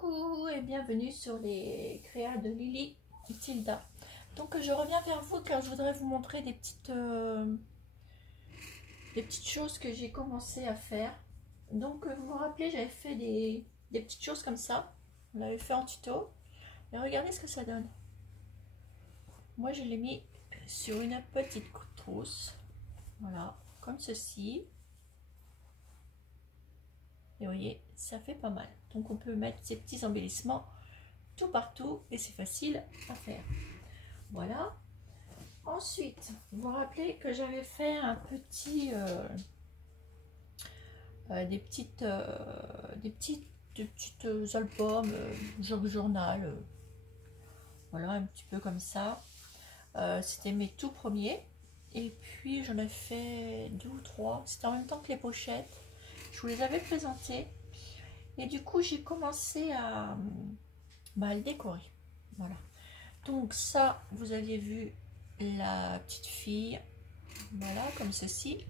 Coucou et bienvenue sur les créas de Lily Tilda. Donc je reviens vers vous car je voudrais vous montrer des petites choses que j'ai commencé à faire. Donc vous vous rappelez, j'avais fait des petites choses comme ça. On l'avait fait en tuto. Et regardez ce que ça donne. Moi je l'ai mis sur une petite trousse. Voilà, comme ceci. Et vous voyez, ça fait pas mal. Donc on peut mettre ces petits embellissements tout partout et c'est facile à faire. Voilà. Ensuite, vous vous rappelez que j'avais fait un petit, des petites albums, genre journal, voilà, un petit peu comme ça. C'était mes tout premiers. Et puis j'en ai fait 2 ou 3. C'était en même temps que les pochettes. Je vous les avais présentés. Et du coup, j'ai commencé à le décorer. Voilà. Donc ça, vous aviez vu la petite fille. Voilà, comme ceci.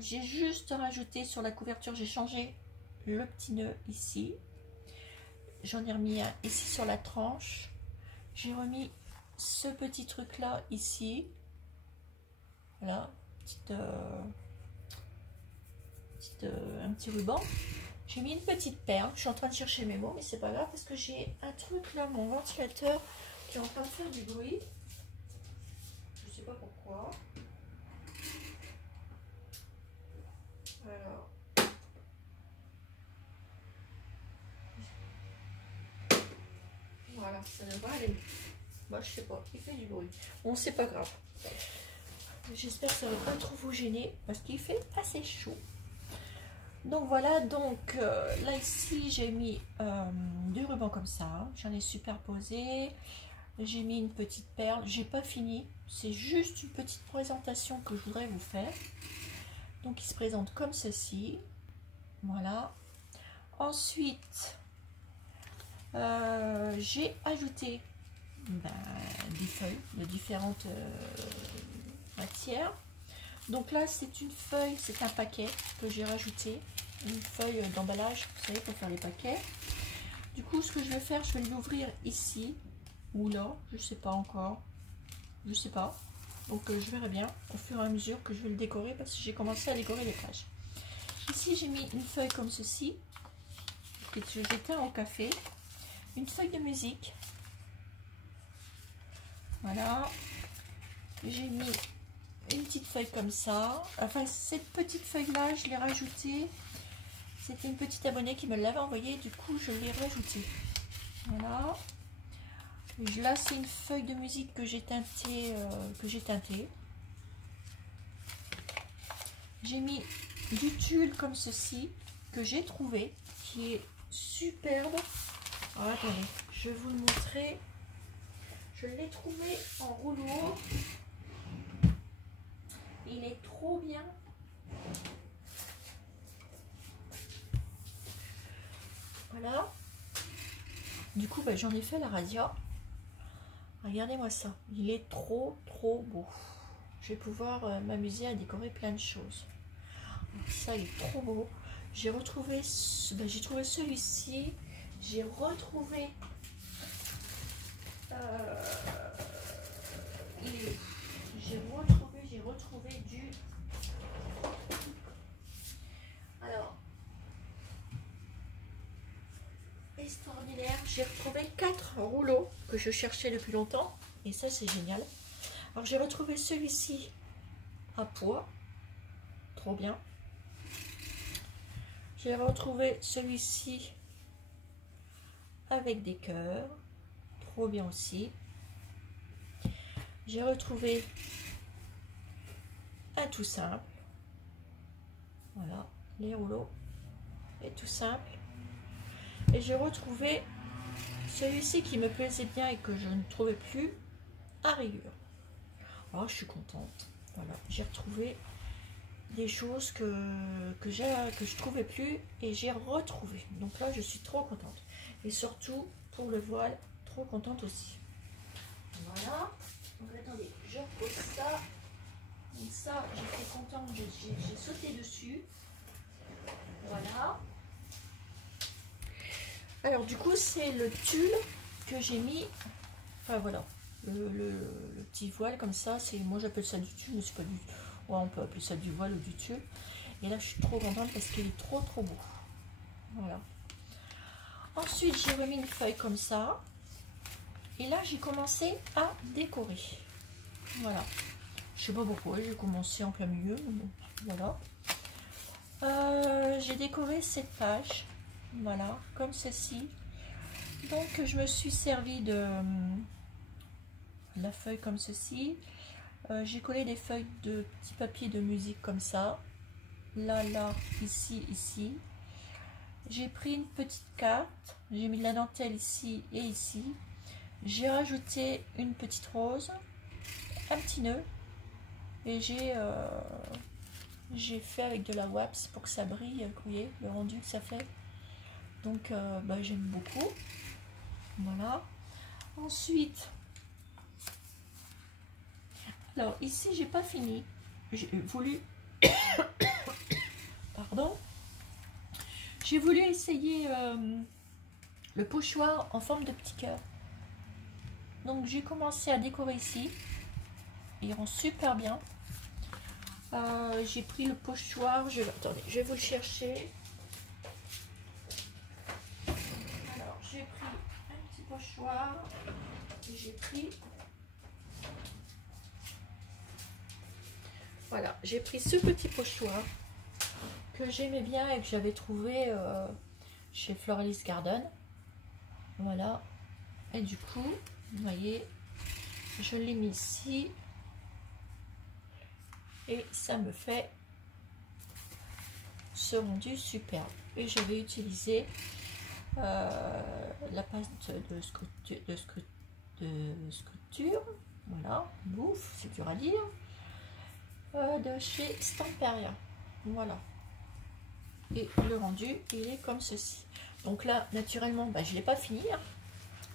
J'ai juste rajouté sur la couverture, j'ai changé le petit nœud ici. J'en ai remis un ici sur la tranche. J'ai remis ce petit truc là ici. Voilà, un petit ruban. J'ai mis une petite perle. Je suis en train de chercher mes mots, mais c'est pas grave parce que j'ai un truc là, mon ventilateur qui est en train de faire du bruit. Je sais pas pourquoi. Alors. Voilà, ça devrait aller. Moi, je sais pas, il fait du bruit. Bon, c'est pas grave. J'espère que ça va pas trop vous gêner parce qu'il fait assez chaud. Donc voilà, donc là ici j'ai mis du ruban comme ça, j'en ai superposé, j'ai mis une petite perle, j'ai pas fini, c'est juste une petite présentation que je voudrais vous faire. Donc il se présente comme ceci, voilà. Ensuite j'ai ajouté des feuilles de différentes matières. Donc là c'est une feuille, c'est un paquet que j'ai rajouté, une feuille d'emballage, vous savez, pour faire les paquets. Du coup ce que je vais faire, je vais l'ouvrir ici ou là, je sais pas encore, je sais pas. Donc je verrai bien au fur et à mesure que je vais le décorer parce que j'ai commencé à décorer les pages. Ici j'ai mis une feuille comme ceci, que j'éteins au café, une feuille de musique, voilà. J'ai mis une petite feuille comme ça, enfin cette petite feuille là je l'ai rajoutée, c'était une petite abonnée qui me l'avait envoyé, du coup je l'ai rajoutée, voilà. Là c'est une feuille de musique que j'ai teintée, j'ai mis du tulle comme ceci que j'ai trouvé, qui est superbe. Alors, attendez, je vais vous le montrer, je l'ai trouvé en rouleau. Il est trop bien. Voilà. Du coup, j'en ai fait la radia. Regardez-moi ça. Il est trop beau. Je vais pouvoir m'amuser à décorer plein de choses. Alors, ça, il est trop beau. J'ai retrouvé, j'ai trouvé celui-ci. J'ai retrouvé j'ai retrouvé du. Alors, extraordinaire. J'ai retrouvé 4 rouleaux que je cherchais depuis longtemps. Et ça, c'est génial. Alors, j'ai retrouvé celui-ci à pois. Trop bien. J'ai retrouvé celui-ci avec des cœurs. Trop bien aussi. J'ai retrouvé un tout simple. Voilà, les rouleaux. Et tout simple. Et j'ai retrouvé celui-ci qui me plaisait bien et que je ne trouvais plus à rayures. Alors je suis contente. Voilà, j'ai retrouvé des choses que je trouvais plus et j'ai retrouvé. Donc là je suis trop contente. Et surtout pour le voile, trop contente aussi. Voilà. Donc attendez, je repose ça. Donc ça, j'étais contente, j'ai sauté dessus. Voilà. du coup, c'est le tulle que j'ai mis. Enfin voilà, le petit voile comme ça. C'est, moi j'appelle ça du tulle, mais c'est pas du. Ouais, on peut appeler ça du voile ou du tulle. Et là, je suis trop contente parce qu'il est trop beau. Voilà. Ensuite, j'ai remis une feuille comme ça. Et là, j'ai commencé à décorer. Voilà. Je sais pas pourquoi, j'ai commencé en plein milieu. Voilà. J'ai décoré cette page. Voilà, comme ceci. Donc, je me suis servi de la feuille comme ceci. J'ai collé des feuilles de petits papiers de musique comme ça. Là, là, ici, ici. J'ai pris une petite carte. J'ai mis de la dentelle ici et ici. J'ai rajouté une petite rose, un petit nœud. Et j'ai fait avec de la wax pour que ça brille. Vous voyez le rendu que ça fait. Donc, bah, j'aime beaucoup. Voilà. Ensuite, alors ici, j'ai pas fini. J'ai voulu... Pardon. J'ai voulu essayer le pochoir en forme de petit cœur. Donc, j'ai commencé à décorer ici. Il rend super bien. J'ai pris le pochoir. Attendez, je vais vous le chercher. Alors, j'ai pris un petit pochoir. Et j'ai pris... Voilà, j'ai pris ce petit pochoir que j'aimais bien et que j'avais trouvé chez Floralis Garden. Voilà. Et du coup, vous voyez, je l'ai mis ici. Et ça me fait ce rendu superbe. Et je vais utiliser la pâte de sculpture. Voilà, bouffe, c'est dur à dire. De chez Stamperia. Voilà. Et le rendu, il est comme ceci. Donc là, naturellement, bah, je ne l'ai pas fini. Hein.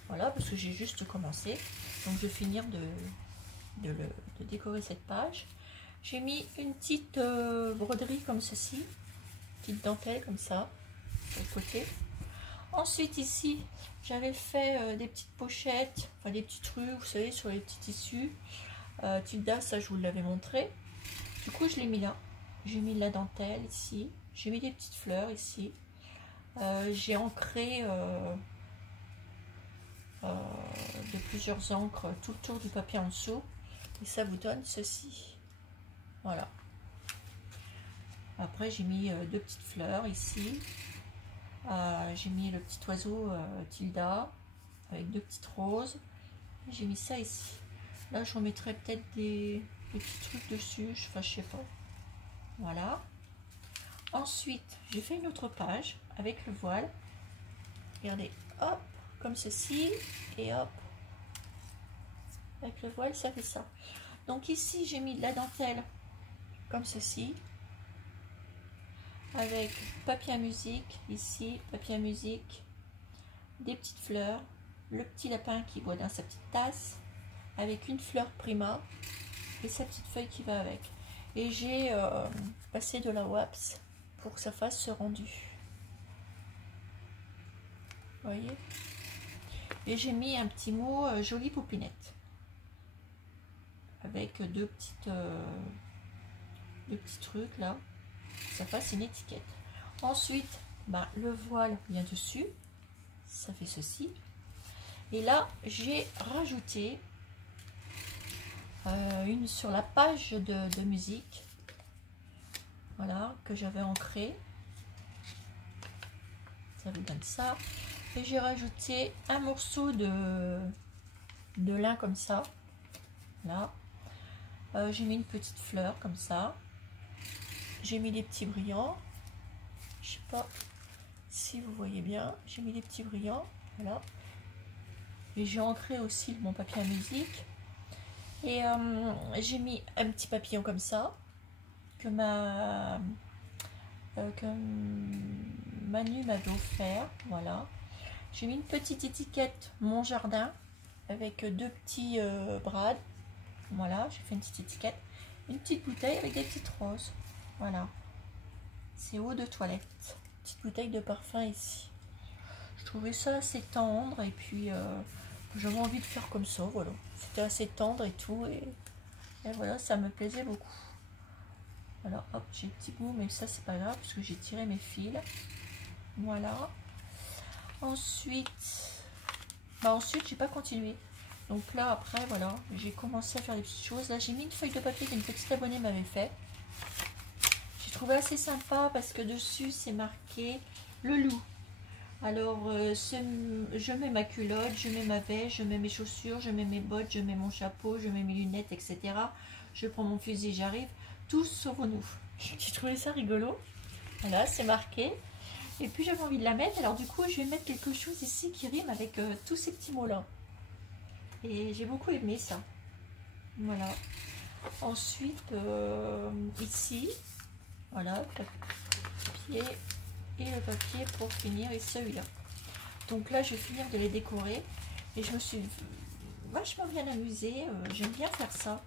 Voilà, parce que j'ai juste commencé. Donc je vais finir de décorer cette page. J'ai mis une petite broderie comme ceci. Petite dentelle comme ça, sur le côté. Ensuite, ici, j'avais fait des petites pochettes, enfin des petits trucs, vous savez, sur les petits tissus. Tilda, ça je vous l'avais montré. Du coup, je l'ai mis là. J'ai mis de la dentelle ici. J'ai mis des petites fleurs ici. J'ai ancré de plusieurs encres tout le tour du papier en dessous. Et ça vous donne ceci. Voilà. Après, j'ai mis deux petites fleurs ici. J'ai mis le petit oiseau Tilda avec deux petites roses. J'ai mis ça ici. Là, je remettrai peut-être des petits trucs dessus. Enfin, je sais pas. Voilà. Ensuite, j'ai fait une autre page avec le voile. Regardez, hop, comme ceci. Et hop. Avec le voile, ça fait ça. Donc ici, j'ai mis de la dentelle comme ceci. Avec papier à musique, ici, papier à musique. Des petites fleurs. Le petit lapin qui boit dans sa petite tasse. Avec une fleur prima. Et sa petite feuille qui va avec. Et j'ai passé de la wax pour que ça fasse ce rendu. Vous voyez? Et j'ai mis un petit mot jolie poupinette. Avec deux petits trucs là. Ça fasse une étiquette. Ensuite, bah, le voile vient dessus. Ça fait ceci. Et là, j'ai rajouté une sur la page de musique. Voilà, que j'avais ancré. Ça vous donne ça. Et j'ai rajouté un morceau de lin comme ça. Là. J'ai mis une petite fleur comme ça. J'ai mis des petits brillants. Je sais pas si vous voyez bien. J'ai mis des petits brillants. Voilà. Et j'ai ancré aussi mon papier à musique. Et j'ai mis un petit papillon comme ça. Que Manu m'avait offert. Voilà. J'ai mis une petite étiquette Mon Jardin. Avec deux petits brades. Voilà. J'ai fait une petite étiquette. Une petite bouteille avec des petites roses. Voilà. C'est eau de toilette. Petite bouteille de parfum ici. Je Je trouvais ça assez tendre et puis j'avais envie de faire comme ça, voilà. C'était assez tendre et tout et voilà, ça me plaisait beaucoup. Alors hop, j'ai le petit bout, mais ça c'est pas grave puisque j'ai tiré mes fils. Voilà. Ensuite, ensuite j'ai pas continué. Donc là après voilà, j'ai commencé à faire des petites choses. Là j'ai mis une feuille de papier qu'une petite abonnée m'avait fait. J'ai trouvé assez sympa parce que dessus c'est marqué le loup. Alors je mets ma culotte, je mets ma veste, je mets mes chaussures, je mets mes bottes, je mets mon chapeau, je mets mes lunettes, etc. Je prends mon fusil, j'arrive, tous sauvons-nous. J'ai trouvé ça rigolo. Voilà, c'est marqué. Et puis j'avais envie de la mettre, alors du coup je vais mettre quelque chose ici qui rime avec tous ces petits mots là. Et j'ai beaucoup aimé ça. Voilà. Ensuite, ici, voilà, papier et le papier pour finir et celui-là. Donc là, je vais finir de les décorer et je me suis vachement bien amusée. J'aime bien faire ça.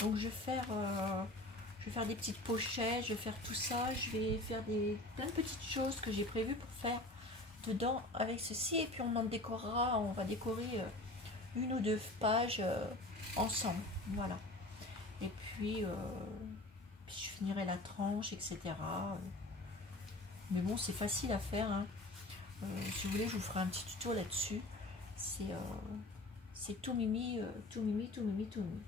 Donc je vais faire des petites pochettes, je vais faire tout ça. Je vais faire plein de petites choses que j'ai prévues pour faire dedans avec ceci. Et puis on en décorera, on va décorer une ou deux pages ensemble. Voilà. Et puis je finirai la tranche, etc. Mais bon, c'est facile à faire. Hein. Si vous voulez, je vous ferai un petit tuto là-dessus. C'est tout mimi, tout mimi, tout mimi, tout mimi.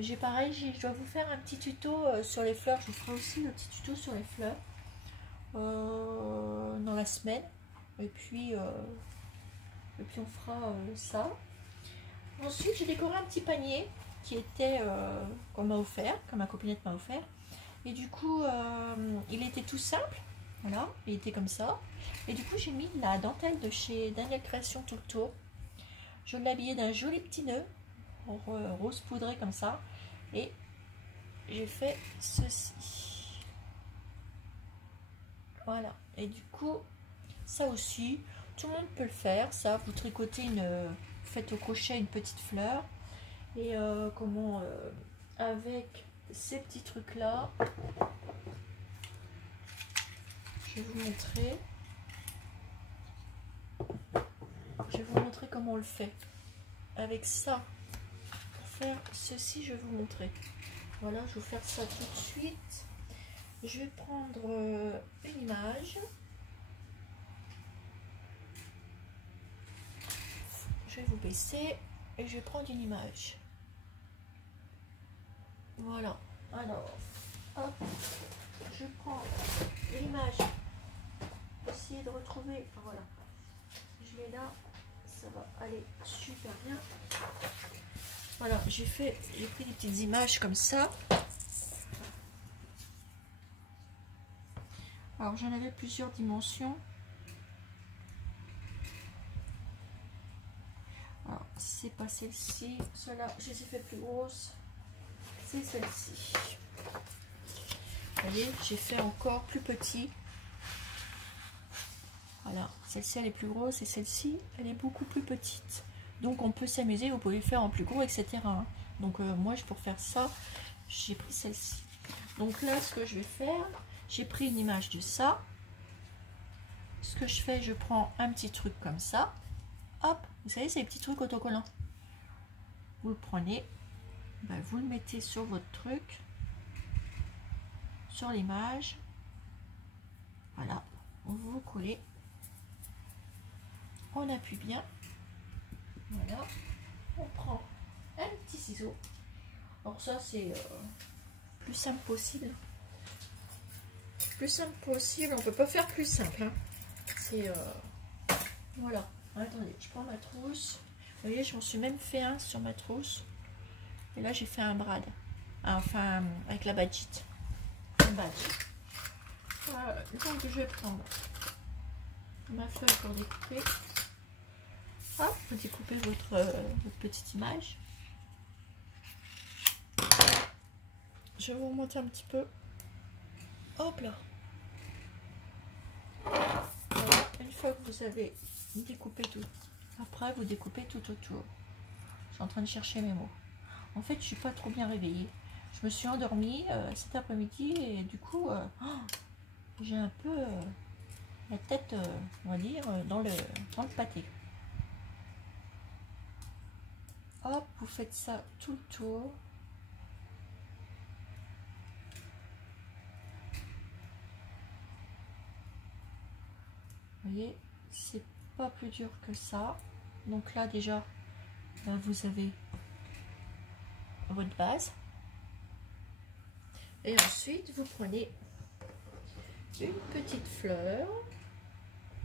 J'ai pareil, je dois vous faire un petit tuto sur les fleurs. Je vous ferai aussi un petit tuto sur les fleurs dans la semaine. Et puis on fera ça. Ensuite, j'ai décoré un petit panier qui était qu'on m'a offert, que ma copinette m'a offert. Et du coup, il était tout simple. Voilà, il était comme ça. Et du coup, j'ai mis la dentelle de chez Daniel Création tout le tour. Je l'ai habillé d'un joli petit nœud rose poudré comme ça. Et j'ai fait ceci. Voilà. Et du coup, ça aussi, tout le monde peut le faire. Ça, vous tricotez faites au crochet une petite fleur. Et avec ces petits trucs là, je vais vous montrer. Je vais vous montrer comment on le fait. Avec ça, pour faire ceci, je vais vous montrer. Voilà, je vais vous faire ça tout de suite. Je vais prendre une image. Je vais vous baisser et je vais prendre une image. Voilà. Alors, hop, je prends l'image. Essayer de retrouver. Voilà. Je l'ai là. Ça va aller super bien. Voilà, j'ai pris des petites images comme ça. Alors j'en avais plusieurs dimensions. Alors c'est pas celle-ci, celle-là, je les ai fait plus grosses. C'est celle-ci. Vous voyez, j'ai fait encore plus petit. Voilà, celle-ci elle est plus grosse et celle-ci elle est beaucoup plus petite. Donc on peut s'amuser, vous pouvez le faire en plus gros, etc. Donc moi pour faire ça, j'ai pris celle-ci. Donc là ce que je vais faire, j'ai pris une image de ça. Ce que je fais, je prends un petit truc comme ça. Hop, vous savez, c'est les petits trucs autocollants. Vous le prenez, ben, vous le mettez sur votre truc, sur l'image. Voilà, vous collez. On appuie bien. Voilà, on prend un petit ciseau. Alors ça, c'est plus simple possible. Plus simple possible, on peut pas faire plus simple. Hein. C'est voilà. Attendez, je prends ma trousse. Vous voyez, je m'en suis même fait un sur ma trousse. Et là, j'ai fait un brad. Enfin, avec la badgite. Un badge. Voilà. Donc, je vais prendre ma feuille pour découper. Hop, vous découpez votre petite image. Je vais vous remonter un petit peu. Hop là. Voilà. Une fois que vous avez découpé tout, après vous découpez tout autour. Je suis en train de chercher mes mots. En fait, je suis pas trop bien réveillée. Je me suis endormie cet après-midi et du coup, j'ai un peu la tête, on va dire, dans le pâté. Hop, vous faites ça tout le tour. Vous voyez, c'est pas plus dur que ça. Donc là déjà, ben, vous avez votre base. Et ensuite, vous prenez une petite fleur,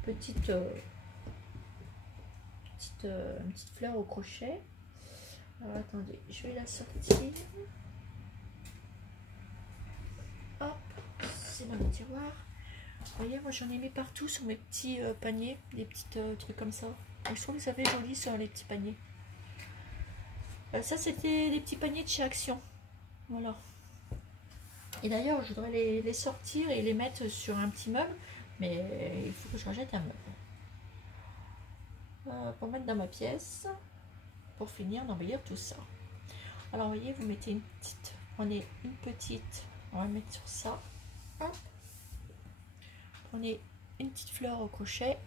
une petite fleur au crochet. Alors attendez, je vais la sortir. Hop, c'est dans le tiroir. Vous voyez, moi j'en ai mis partout sur mes petits paniers, des petits trucs comme ça. Et je trouve que ça fait joli sur les petits paniers. Ça c'était des petits paniers de chez Action. Voilà. Et d'ailleurs, je voudrais les sortir et les mettre sur un petit meuble, mais il faut que je rachète un meuble. Pour mettre dans ma pièce, pour finir d'embellir tout ça. Alors, vous voyez, vous mettez une petite, prenez une petite, on va le mettre sur ça. Hop. Prenez une petite fleur au crochet.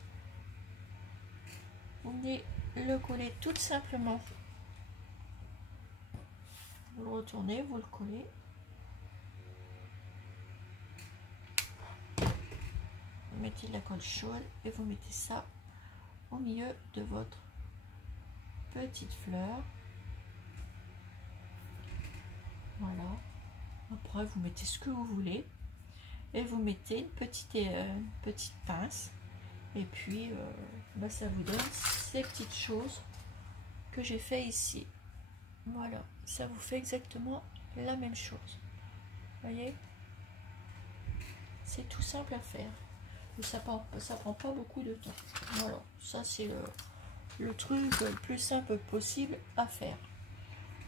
Vous venez le coller tout simplement. Vous le retournez, vous le collez. Vous mettez de la colle chaude et vous mettez ça au milieu de votre petite fleur. Voilà. Après, vous mettez ce que vous voulez et vous mettez une petite pince. Et puis, bah, ça vous donne ces petites choses que j'ai fait ici. Voilà, ça vous fait exactement la même chose. Vous voyez, c'est tout simple à faire. Et ça prend pas beaucoup de temps. Voilà, ça c'est le truc le plus simple possible à faire.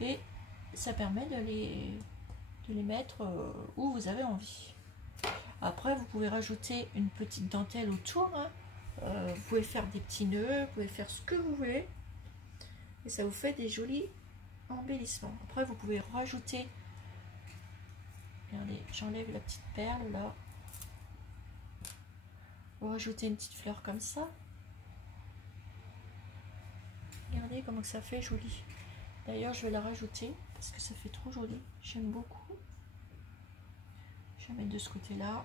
Et ça permet de les mettre où vous avez envie. Après, vous pouvez rajouter une petite dentelle autour. Hein. Vous pouvez faire des petits nœuds, vous pouvez faire ce que vous voulez. Et ça vous fait des jolis embellissements. Après, vous pouvez rajouter. Regardez, j'enlève la petite perle là. Vous rajoutez une petite fleur comme ça. Regardez comment ça fait joli. D'ailleurs, je vais la rajouter parce que ça fait trop joli. J'aime beaucoup. Je vais mettre de ce côté-là.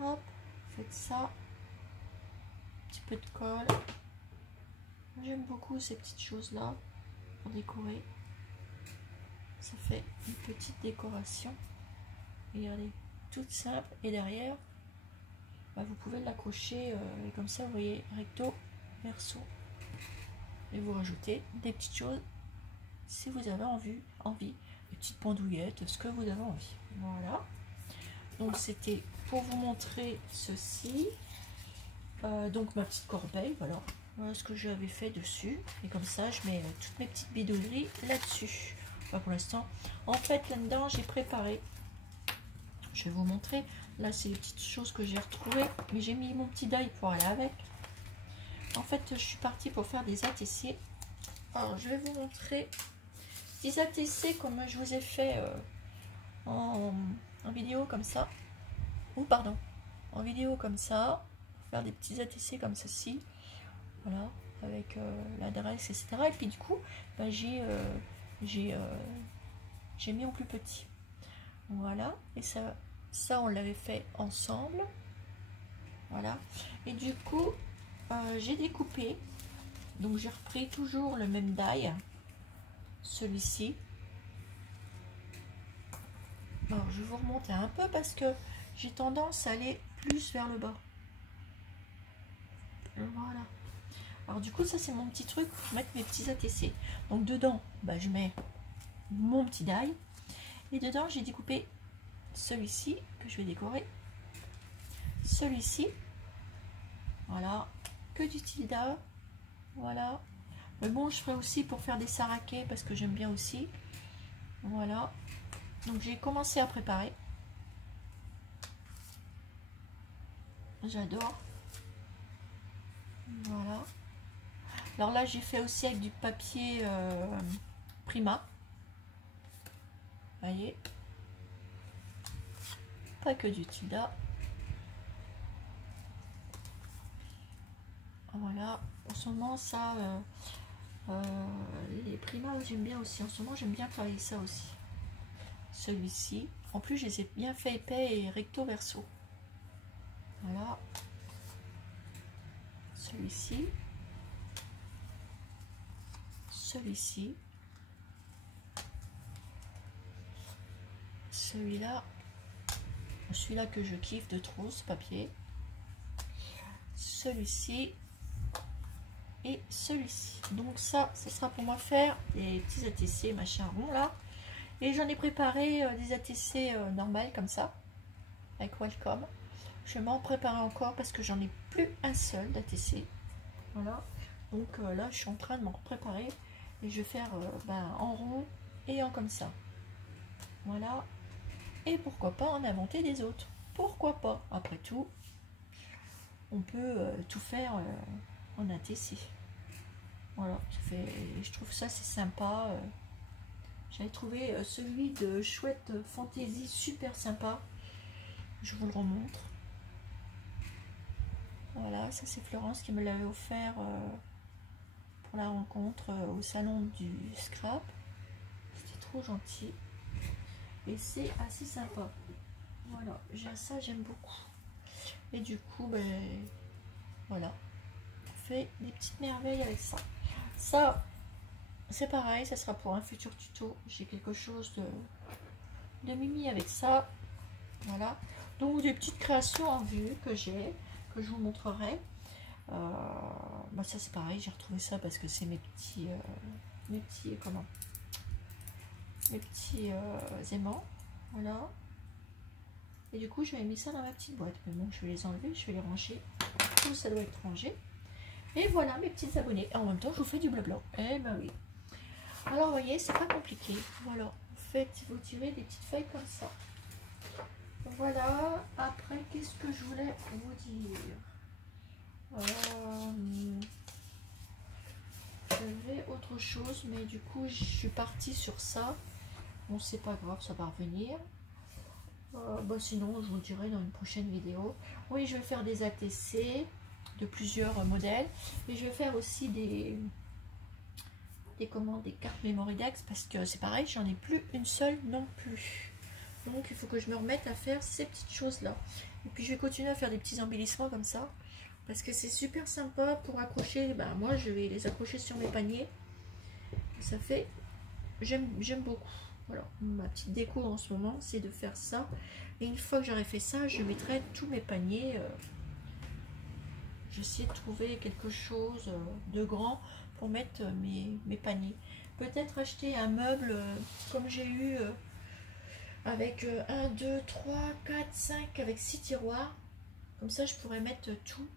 Hop, faites ça. Un petit peu de colle. J'aime beaucoup ces petites choses-là pour décorer. Ça fait une petite décoration. Regardez, toute simple. Et derrière, bah, vous pouvez l'accrocher comme ça, vous voyez, recto, verso. Et vous rajoutez des petites choses si vous avez envie, des petites pendouillettes, ce que vous avez envie. Voilà. Donc c'était pour vous montrer ceci. Donc ma petite corbeille, voilà. Voilà ce que j'avais fait dessus. Et comme ça, je mets toutes mes petites bidouilleries là-dessus. Enfin, pour l'instant, en fait, là-dedans, j'ai préparé. Je vais vous montrer. Là, c'est les petites choses que j'ai retrouvées. Mais j'ai mis mon petit die pour aller avec. En fait, je suis partie pour faire des ATC. Alors, je vais vous montrer des ATC comme je vous ai fait en vidéo comme ça. Ou pardon, en vidéo comme ça. Faire des petits ATC comme ceci. Voilà, avec l'adresse, etc. Et puis du coup, bah, j'ai mis en plus petit. Voilà, et ça on l'avait fait ensemble. Voilà, et du coup, j'ai découpé. Donc j'ai repris toujours le même die, celui-ci. Alors je vais vous remonter un peu parce que j'ai tendance à aller plus vers le bas. Voilà. Alors du coup, ça c'est mon petit truc pour mettre mes petits ATC. Donc dedans, bah, je mets mon petit die. Et dedans, j'ai découpé celui-ci que je vais décorer. Celui-ci. Voilà. Que du tilda. Voilà. Mais bon, je ferai aussi pour faire des saraquets parce que j'aime bien aussi. Voilà. Donc j'ai commencé à préparer. J'adore. Voilà. Alors là, j'ai fait aussi avec du papier Prima. Vous voyez. Pas que du tilda. Voilà, en ce moment ça, les primats j'aime bien aussi. En ce moment j'aime bien travailler ça aussi. Celui-ci, en plus je les ai bien fait épais et recto verso. Voilà. Celui-ci. Celui-ci. Celui-là. Celui-là que je kiffe de trop, ce papier. Celui-ci. Et celui-ci. Donc ça, ce sera pour moi faire des petits ATC machin rond là. Et j'en ai préparé des ATC normales comme ça. Avec Welcome. Je vais m'en préparer encore parce que j'en ai plus un seul d'ATC. Voilà. Donc là, je suis en train de m'en préparer. Et je vais faire en rond et en comme ça. Voilà. Et pourquoi pas en inventer des autres. Pourquoi pas. Après tout, on peut tout faire en ATC. Voilà. Je trouve ça c'est sympa. J'avais trouvé celui de Chouette Fantaisie super sympa. Je vous le remontre. Voilà, ça c'est Florence qui me l'avait offert pour la rencontre au salon du scrap. C'était trop gentil. Et c'est assez sympa. Voilà, ça j'aime beaucoup. Et du coup, voilà. On fait des petites merveilles avec ça. Ça, c'est pareil, ça sera pour un futur tuto. J'ai quelque chose de mimi avec ça. Voilà. Donc des petites créations en vue que j'ai, que je vous montrerai. Ça c'est pareil, j'ai retrouvé ça parce que c'est mes petits aimants. Voilà. Et du coup j'avais mis ça dans ma petite boîte. Mais bon, je vais les enlever, je vais les ranger. Tout ça doit être rangé. Et voilà mes petits abonnés. Et en même temps je vous fais du blabla. Eh ben oui. Alors vous voyez, c'est pas compliqué. Voilà. En fait, vous tirez des petites feuilles comme ça. Voilà. Après, qu'est-ce que je voulais vous dire? J'avais autre chose, mais du coup je suis partie sur ça. Bon, c'est pas grave, ça va revenir. Sinon je vous le dirai dans une prochaine vidéo. Oui, je vais faire des ATC de plusieurs modèles, et je vais faire aussi des cartes Memoridex, parce que c'est pareil, j'en ai plus une seule non plus. Donc il faut que je me remette à faire ces petites choses là. Et puis je vais continuer à faire des petits embellissements comme ça, parce que c'est super sympa pour accrocher. Moi je vais les accrocher sur mes paniers. Ça fait, j'aime beaucoup. Voilà, ma petite déco en ce moment, c'est de faire ça. Et une fois que j'aurai fait ça, je mettrai tous mes paniers. J'essaie de trouver quelque chose de grand pour mettre mes paniers. Peut-être acheter un meuble comme j'ai eu avec 1, 2, 3, 4, 5, avec 6 tiroirs. Comme ça, je pourrais mettre tout.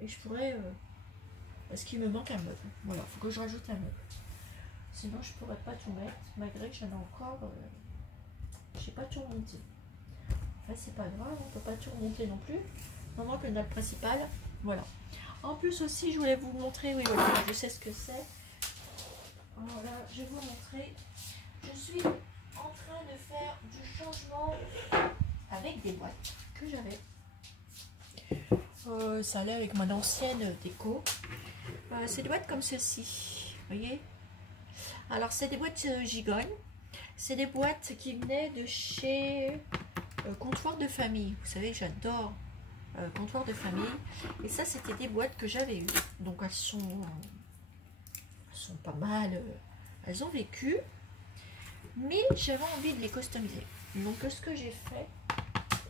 Et je pourrais... parce qu'il me manque un meuble. Voilà, il faut que je rajoute un meuble. Sinon, je pourrais pas tout mettre, malgré que j'en ai encore... j'ai pas tout remonté. Enfin, c'est pas grave, on peut pas tout remonter non plus. On manque le note principal. Voilà. En plus aussi, je voulais vous montrer... Oui, voilà, je sais ce que c'est. Voilà, je vais vous montrer. Je suis en train de faire du changement avec des boîtes que j'avais. Ça allait avec mon ancienne déco. C'est des boîtes comme ceci, vous voyez. Alors c'est des boîtes gigognes. C'est des boîtes qui venaient de chez Comptoir de Famille. Vous savez, j'adore Comptoir de Famille. Et ça, c'était des boîtes que j'avais eues. Donc elles sont pas mal. Elles ont vécu. Mais j'avais envie de les customiser. Donc ce que j'ai fait,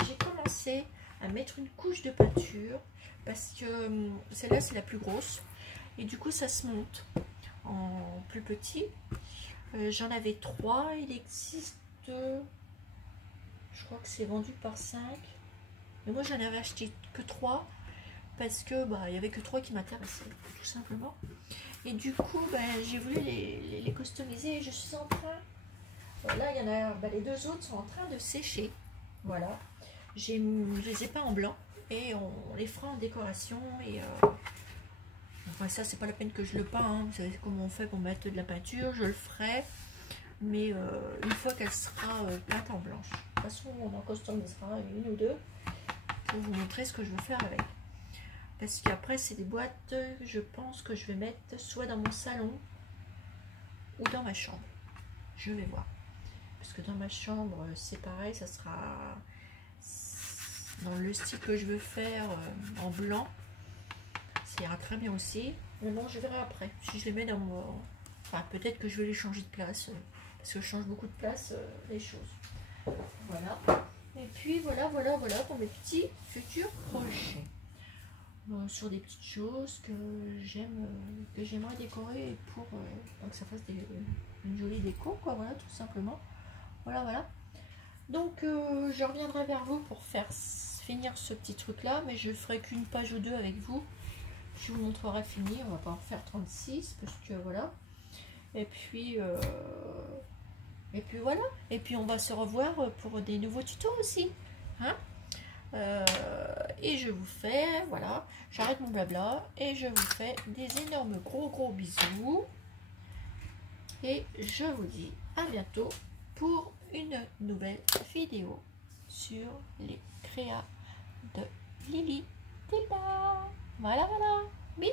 j'ai commencé à mettre une couche de peinture. Parce que celle-là, c'est la plus grosse. Et du coup, ça se monte en plus petit. J'en avais 3. Il existe, je crois que c'est vendu par 5. Mais moi, j'en avais acheté que 3. Parce que il y avait que 3 qui m'intéressaient, tout simplement. Et du coup, j'ai voulu les customiser. Et je suis en train... là, il y en a... les deux autres sont en train de sécher. Voilà. Je les ai peints en blanc. Et on les fera en décoration. Et... enfin, ça, c'est pas la peine que je le peins. Hein. Vous savez comment on fait pour mettre de la peinture. Je le ferai. Mais une fois qu'elle sera peinte en blanche. De toute façon, on en customisera une ou deux pour vous montrer ce que je veux faire avec. parce qu'après c'est des boîtes, je pense que je vais mettre soit dans mon salon ou dans ma chambre. Je vais voir, parce que dans ma chambre c'est pareil, ça sera dans le style que je veux faire, en blanc. Ça ira très bien aussi, mais bon, je verrai après si je les mets dans mon... Enfin, peut-être que je vais les changer de place, parce que je change beaucoup de place, les choses. Voilà. Et puis voilà pour mes petits futurs projets. Sur des petites choses que j'aime, que j'aimerais décorer pour que ça fasse une jolie déco, quoi. Voilà, tout simplement. Voilà. Donc je reviendrai vers vous pour finir ce petit truc là, mais je ferai qu'une page ou deux avec vous. Je vous montrerai fini, on va pas en faire 36 parce que voilà. Et puis voilà. Et puis on va se revoir pour des nouveaux tutos aussi. Hein, et je vous fais, voilà, j'arrête mon blabla et je vous fais des énormes gros bisous. Et je vous dis à bientôt pour une nouvelle vidéo sur les créas de Lily Tilda. Voilà. Bisous.